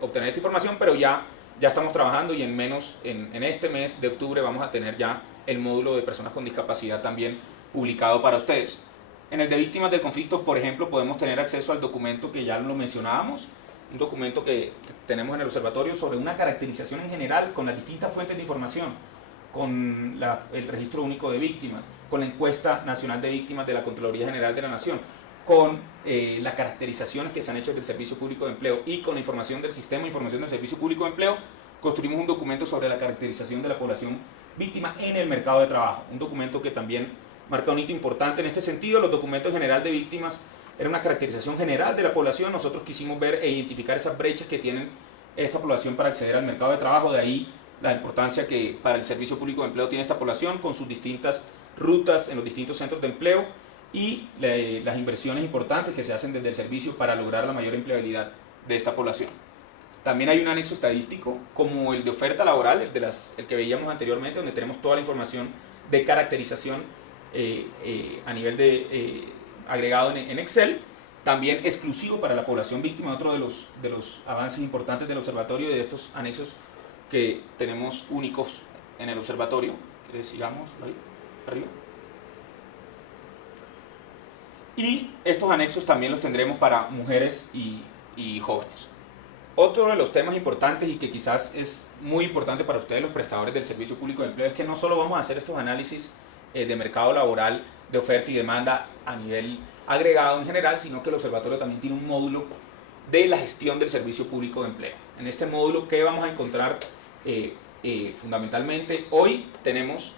obtener esta información, pero ya estamos trabajando y en este mes de octubre vamos a tener ya el módulo de personas con discapacidad también publicado para ustedes. En el de víctimas del conflicto, por ejemplo, podemos tener acceso al documento que ya lo mencionábamos, un documento que tenemos en el observatorio sobre una caracterización en general con las distintas fuentes de información, con el registro único de víctimas, con la encuesta nacional de víctimas de la Contraloría General de la Nación, con las caracterizaciones que se han hecho del Servicio Público de Empleo y con la información del Sistema de Información del Servicio Público de Empleo. Construimos un documento sobre la caracterización de la población víctima en el mercado de trabajo, un documento que también marca un hito importante en este sentido. Los documentos general de víctimas era una caracterización general de la población. Nosotros quisimos ver e identificar esas brechas que tienen esta población para acceder al mercado de trabajo, de ahí la importancia que para el Servicio Público de Empleo tiene esta población, con sus distintas rutas en los distintos centros de empleo y las inversiones importantes que se hacen desde el servicio para lograr la mayor empleabilidad de esta población. También hay un anexo estadístico como el de oferta laboral, el que veíamos anteriormente, donde tenemos toda la información de caracterización a nivel agregado en Excel, también exclusivo para la población víctima. Otro de los avances importantes del observatorio, de estos anexos que tenemos únicos en el observatorio. Sigamos ahí, arriba. Y estos anexos también los tendremos para mujeres y jóvenes. Otro de los temas importantes y que quizás es muy importante para ustedes, los prestadores del Servicio Público de Empleo, es que no solo vamos a hacer estos análisis de mercado laboral, de oferta y demanda a nivel agregado en general, sino que el observatorio también tiene un módulo de la gestión del Servicio Público de Empleo. En este módulo, ¿qué vamos a encontrar? Fundamentalmente, hoy tenemos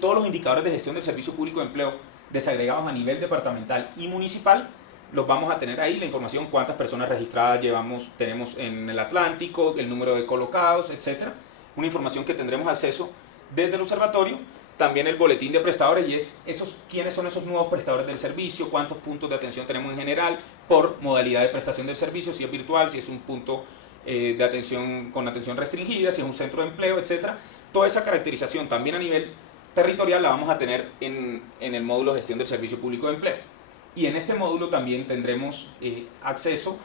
todos los indicadores de gestión del Servicio Público de Empleo desagregados a nivel departamental y municipal. Los vamos a tener ahí, la información, cuántas personas registradas tenemos en el Atlántico, el número de colocados, etc. Una información que tendremos acceso desde el observatorio. También el boletín de prestadores, y quiénes son esos nuevos prestadores del servicio, cuántos puntos de atención tenemos en general, por modalidad de prestación del servicio, si es virtual, si es un punto de atención con atención restringida, si es un centro de empleo, etc. Toda esa caracterización también a nivel territorial la vamos a tener en el módulo de gestión del Servicio Público de Empleo. Y en este módulo también tendremos acceso,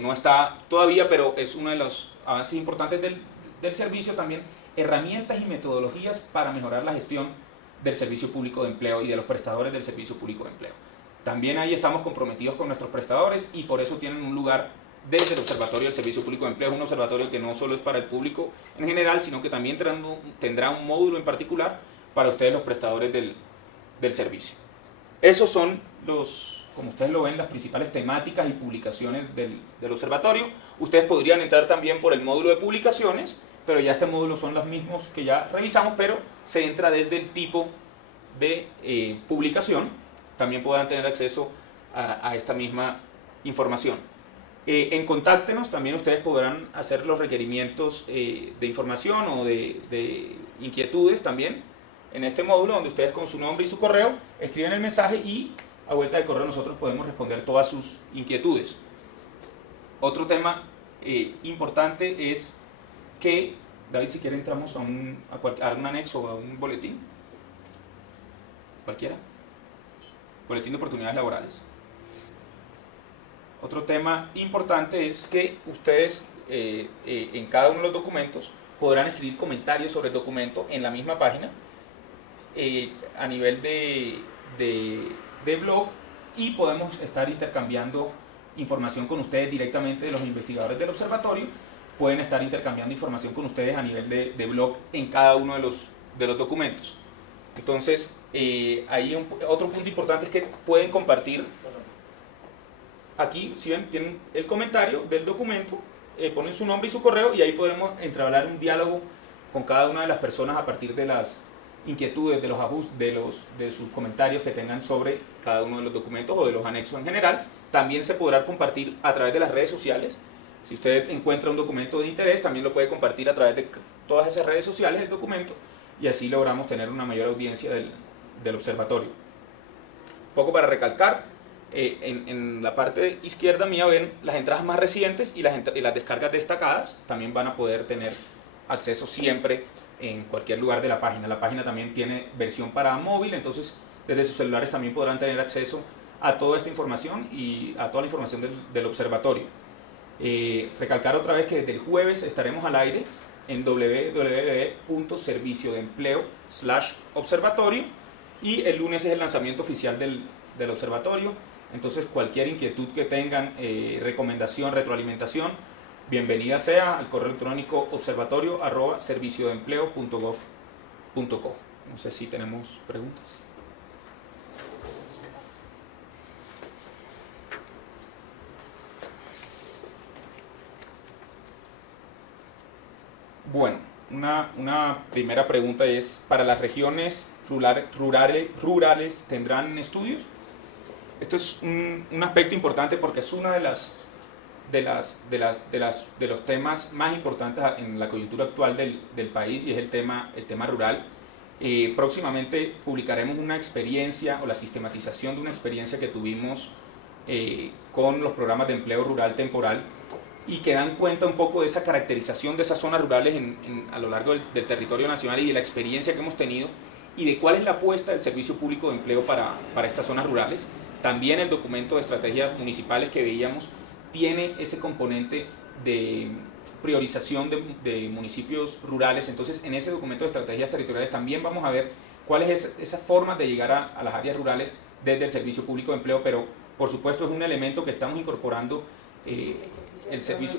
no está todavía, pero es uno de los avances importantes del servicio también, herramientas y metodologías para mejorar la gestión del Servicio Público de Empleo y de los prestadores del Servicio Público de Empleo. También ahí estamos comprometidos con nuestros prestadores y por eso tienen un lugar desde el Observatorio del Servicio Público de Empleo. Es un observatorio que no solo es para el público en general, sino que también tendrá un módulo en particular para ustedes, los prestadores del servicio. Esos son como ustedes lo ven, las principales temáticas y publicaciones del observatorio. Ustedes podrían entrar también por el módulo de publicaciones, pero ya este módulo son los mismos que ya revisamos, pero se entra desde el tipo de publicación. También podrán tener acceso a esta misma información. En Contáctenos también ustedes podrán hacer los requerimientos de información o de inquietudes también en este módulo, donde ustedes con su nombre y su correo escriben el mensaje y a vuelta de correo nosotros podemos responder todas sus inquietudes. Otro tema importante es que, David, si quiere entramos a un anexo o a un boletín, cualquiera, boletín de oportunidades laborales. Otro tema importante es que ustedes en cada uno de los documentos podrán escribir comentarios sobre el documento en la misma página a nivel de blog, y podemos estar intercambiando información con ustedes directamente de los investigadores del observatorio. Pueden estar intercambiando información con ustedes a nivel de blog en cada uno de los documentos. Entonces, otro punto importante es que pueden compartir. Aquí, si ven, tienen el comentario del documento, ponen su nombre y su correo, y ahí podremos entablar un diálogo con cada una de las personas a partir de las inquietudes, de los ajustes, de sus comentarios que tengan sobre cada uno de los documentos o de los anexos en general. También se podrá compartir a través de las redes sociales. Si usted encuentra un documento de interés, también lo puede compartir a través de todas esas redes sociales del documento, y así logramos tener una mayor audiencia del observatorio. Un poco para recalcar, en la parte izquierda mía ven las entradas más recientes y las descargas destacadas. También van a poder tener acceso siempre en cualquier lugar de la página. La página también tiene versión para móvil, entonces desde sus celulares también podrán tener acceso a toda esta información y a toda la información del observatorio. Recalcar otra vez que desde el jueves estaremos al aire en www.serviciodeempleo/observatorio, y el lunes es el lanzamiento oficial del observatorio. Entonces cualquier inquietud que tengan, recomendación, retroalimentación, bienvenida sea al correo electrónico observatorio@serviciodeempleo.gov.co. No sé si tenemos preguntas. Bueno, una primera pregunta es, ¿para las regiones rurales tendrán estudios? Esto es un aspecto importante porque es uno de los temas más importantes en la coyuntura actual del país, y es el tema rural. Próximamente publicaremos una experiencia, o la sistematización de una experiencia que tuvimos con los programas de empleo rural temporal, y que dan cuenta un poco de esa caracterización de esas zonas rurales a lo largo del territorio nacional, y de la experiencia que hemos tenido, y de cuál es la apuesta del Servicio Público de Empleo para estas zonas rurales. También el documento de estrategias municipales que veíamos tiene ese componente de priorización de municipios rurales. Entonces, en ese documento de estrategias territoriales también vamos a ver cuáles es esas formas de llegar a las áreas rurales desde el Servicio Público de Empleo, pero por supuesto es un elemento que estamos incorporando. El servicio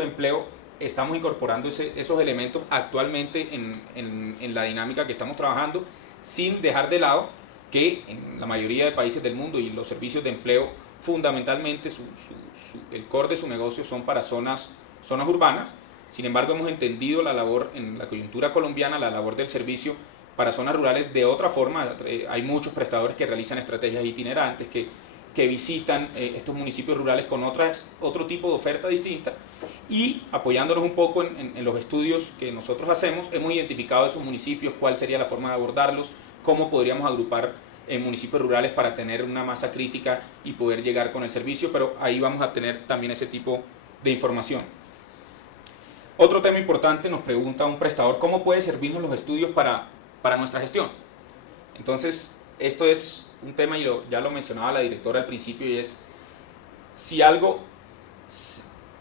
de empleo, estamos incorporando esos elementos actualmente en la dinámica que estamos trabajando, sin dejar de lado que en la mayoría de países del mundo, y los servicios de empleo fundamentalmente el core de su negocio son para zonas urbanas. Sin embargo, hemos entendido la labor en la coyuntura colombiana, la labor del servicio para zonas rurales de otra forma. Hay muchos prestadores que realizan estrategias itinerantes, que visitan estos municipios rurales con otro tipo de oferta distinta, y apoyándonos un poco en los estudios que nosotros hacemos, hemos identificado esos municipios, cuál sería la forma de abordarlos, cómo podríamos agrupar en municipios rurales para tener una masa crítica y poder llegar con el servicio, pero ahí vamos a tener también ese tipo de información. Otro tema importante, nos pregunta un prestador, ¿cómo puede servirnos los estudios para nuestra gestión? Entonces, esto es un tema, y ya lo mencionaba la directora al principio, y es,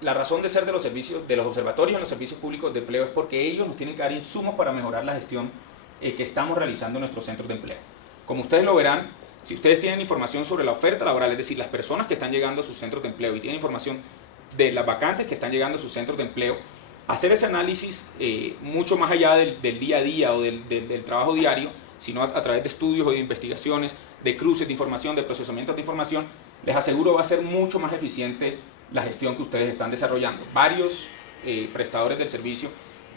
la razón de ser de los servicios, de los observatorios en los servicios públicos de empleo, es porque ellos nos tienen que dar insumos para mejorar la gestión que estamos realizando en nuestros centros de empleo. Como ustedes lo verán, si ustedes tienen información sobre la oferta laboral, es decir, las personas que están llegando a sus centros de empleo, y tienen información de las vacantes que están llegando a sus centros de empleo, hacer ese análisis mucho más allá del día a día o del trabajo diario, sino a través de estudios o de investigaciones, de cruces de información, de procesamiento de información, les aseguro va a ser mucho más eficiente la gestión que ustedes están desarrollando. Varios prestadores del servicio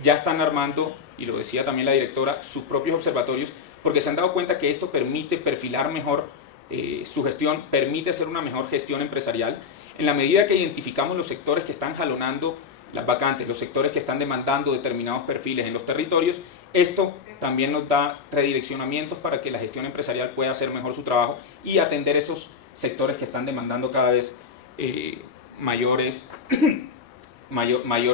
ya están armando, y lo decía también la directora, sus propios observatorios, porque se han dado cuenta que esto permite perfilar mejor su gestión, permite hacer una mejor gestión empresarial. En la medida que identificamos los sectores que están jalonando las vacantes, los sectores que están demandando determinados perfiles en los territorios, esto también nos da redireccionamientos para que la gestión empresarial pueda hacer mejor su trabajo y atender esos sectores que están demandando cada vez mayor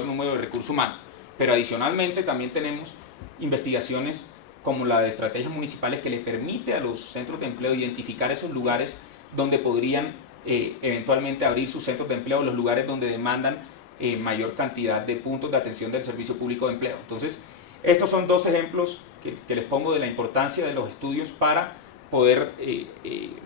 número de recursos humanos. Pero adicionalmente también tenemos investigaciones como la de estrategias municipales que le permite a los centros de empleo identificar esos lugares donde podrían eventualmente abrir sus centros de empleo, los lugares donde demandan mayor cantidad de puntos de atención del servicio público de empleo. Entonces, estos son dos ejemplos que les pongo de la importancia de los estudios para poder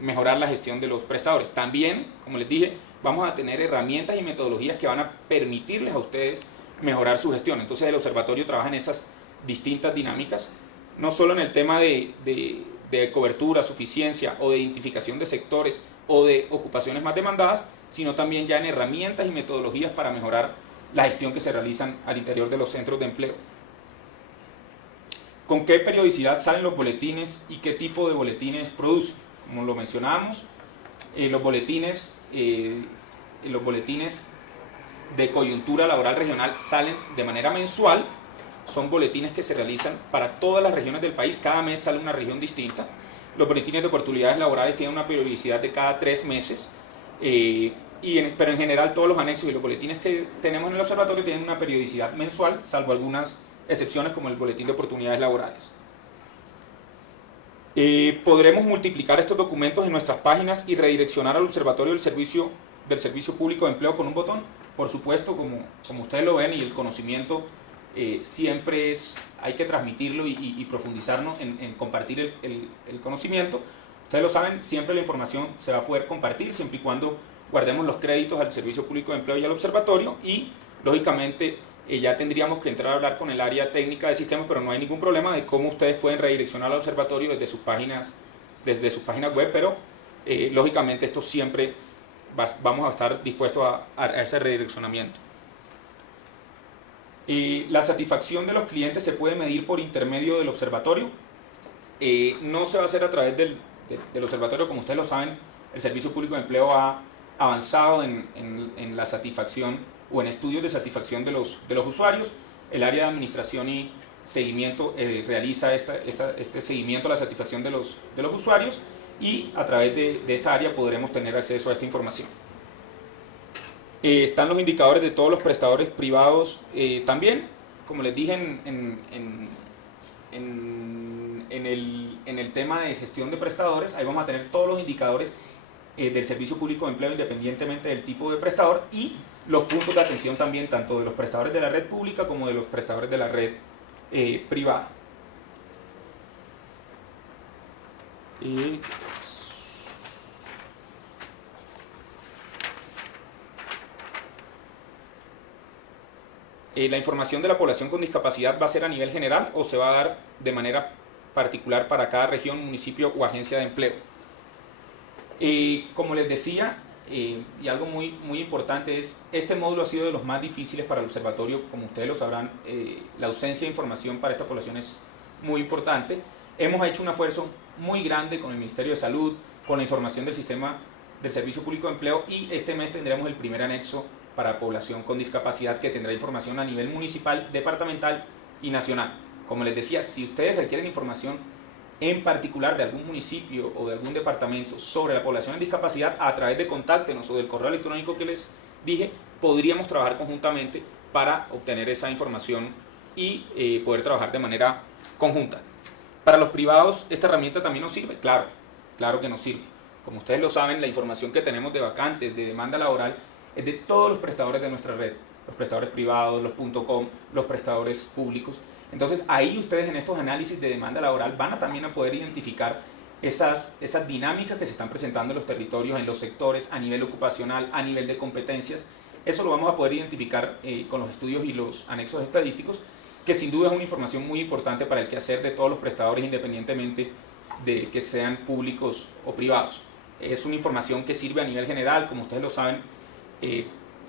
mejorar la gestión de los prestadores. También, como les dije, vamos a tener herramientas y metodologías que van a permitirles a ustedes mejorar su gestión. Entonces el observatorio trabaja en esas distintas dinámicas, no solo en el tema de cobertura, suficiencia o de identificación de sectores o de ocupaciones más demandadas, sino también ya en herramientas y metodologías para mejorar la gestión que se realizan al interior de los centros de empleo. ¿Con qué periodicidad salen los boletines y qué tipo de boletines producen? Como lo mencionábamos, los boletines de coyuntura laboral regional salen de manera mensual. Son boletines que se realizan para todas las regiones del país, cada mes sale una región distinta. Los boletines de oportunidades laborales tienen una periodicidad de cada 3 meses, pero en general todos los anexos y los boletines que tenemos en el observatorio tienen una periodicidad mensual, salvo algunas excepciones como el boletín de oportunidades laborales. Podremos multiplicar estos documentos en nuestras páginas y redireccionar al observatorio del servicio público de empleo con un botón. Por supuesto, como ustedes lo ven, y el conocimiento siempre hay que transmitirlo y profundizarnos en compartir el conocimiento. Ustedes lo saben, siempre la información se va a poder compartir siempre y cuando guardemos los créditos al servicio público de empleo y al observatorio, y lógicamente ya tendríamos que entrar a hablar con el área técnica de sistemas, pero no hay ningún problema de cómo ustedes pueden redireccionar al observatorio desde sus páginas web, pero lógicamente esto siempre vamos a estar dispuestos a ese redireccionamiento. La satisfacción de los clientes se puede medir por intermedio del observatorio. No se va a hacer a través del observatorio, como ustedes lo saben. El servicio público de empleo ha avanzado en la satisfacción o en estudios de satisfacción de los usuarios. El área de administración y seguimiento realiza este seguimiento a la satisfacción de los usuarios, y a través de esta área podremos tener acceso a esta información. Están los indicadores de todos los prestadores privados también, como les dije en el tema de gestión de prestadores. Ahí vamos a tener todos los indicadores del servicio público de empleo independientemente del tipo de prestador, y los puntos de atención también, tanto de los prestadores de la red pública como de los prestadores de la red privada. La información de la población con discapacidad va a ser a nivel general o se va a dar de manera particular para cada región, municipio o agencia de empleo. Como les decía, y algo muy importante es, este módulo ha sido de los más difíciles para el observatorio. Como ustedes lo sabrán, la ausencia de información para esta población es muy importante. Hemos hecho un esfuerzo muy grande con el Ministerio de Salud, con la información del sistema del Servicio Público de Empleo, y este mes tendremos el primer anexo para población con discapacidad, que tendrá información a nivel municipal, departamental y nacional. Como les decía, si ustedes requieren información en particular de algún municipio o de algún departamento sobre la población en discapacidad, a través de Contáctenos o del correo electrónico que les dije, podríamos trabajar conjuntamente para obtener esa información y poder trabajar de manera conjunta. Para los privados, ¿esta herramienta también nos sirve? Claro que nos sirve. Como ustedes lo saben, la información que tenemos de vacantes, de demanda laboral, es de todos los prestadores de nuestra red, los prestadores privados, los .com, los prestadores públicos. Entonces ahí ustedes en estos análisis de demanda laboral van a también a poder identificar esas dinámicas que se están presentando en los territorios, en los sectores, a nivel ocupacional, a nivel de competencias. Eso lo vamos a poder identificar con los estudios y los anexos estadísticos, que sin duda es una información muy importante para el quehacer de todos los prestadores, independientemente de que sean públicos o privados. Es una información que sirve a nivel general, como ustedes lo saben.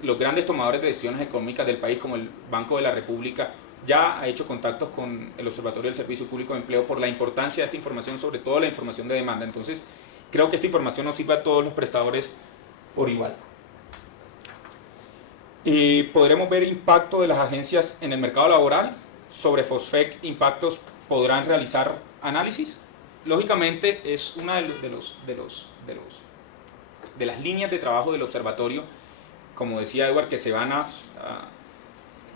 los grandes tomadores de decisiones económicas del país, como el Banco de la República, ya ha hecho contactos con el Observatorio del Servicio Público de Empleo por la importancia de esta información, sobre todo la información de demanda. Entonces, creo que esta información nos sirve a todos los prestadores por igual. Podremos ver impacto de las agencias en el mercado laboral. Sobre FOSFEC, impactos, podrán realizar análisis. Lógicamente, es una de las líneas de trabajo del observatorio, como decía Edward, que se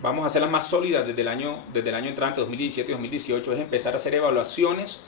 vamos a hacerlas más sólidas desde el año entrante, 2017 y 2018, es empezar a hacer evaluaciones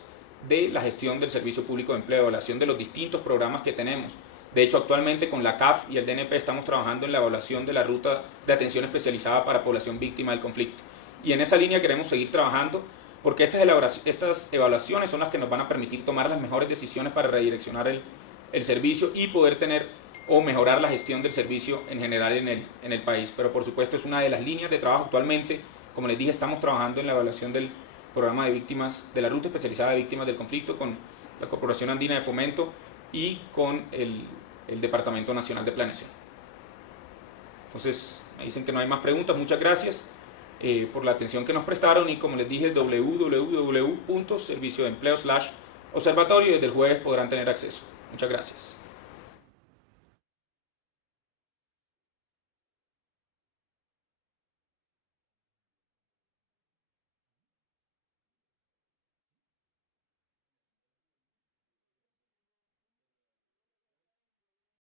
de la gestión del Servicio Público de Empleo, evaluación de los distintos programas que tenemos. De hecho, actualmente con la CAF y el DNP estamos trabajando en la evaluación de la ruta de atención especializada para población víctima del conflicto. Y en esa línea queremos seguir trabajando, porque estas evaluaciones son las que nos van a permitir tomar las mejores decisiones para redireccionar el servicio y poder tener o mejorar la gestión del servicio en general en el país. Pero por supuesto es una de las líneas de trabajo actualmente. Como les dije, estamos trabajando en la evaluación del programa de víctimas, de la ruta especializada de víctimas del conflicto con la Corporación Andina de Fomento y con el Departamento Nacional de Planeación. Entonces, me dicen que no hay más preguntas. Muchas gracias por la atención que nos prestaron y como les dije, www.serviciodeempleo/observatorio, desde el jueves podrán tener acceso. Muchas gracias.